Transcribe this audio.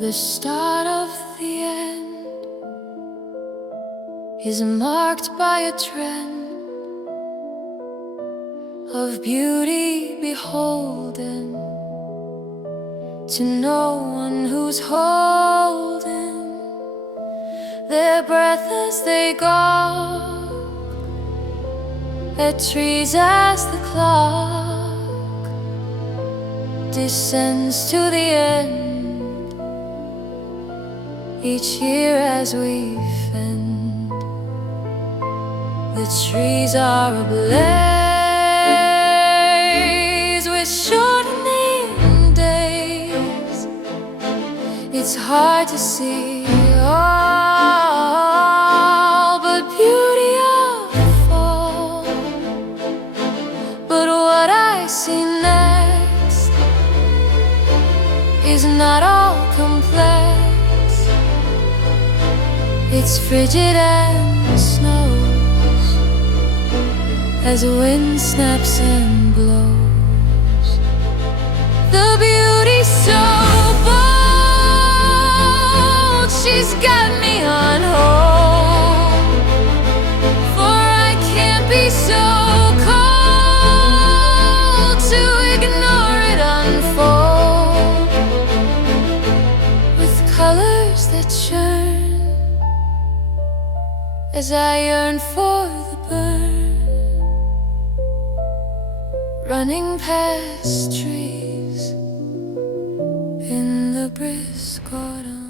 The start of the end is marked by a trend of beauty beholden to no one who's holding their breath as they gawk at trees as the clock descends to the end. Each year as we fend, the trees are ablaze with shortening days. It's hard to see all but beauty of the fall. But what I see next is not all complex. It's frigid and snows as the wind snaps and blows. The beauty's so bold, she's got me on hold. For I can't be so cold to ignore it unfold with colors that shine as I yearn for the burn, running past trees in the brisk autumn.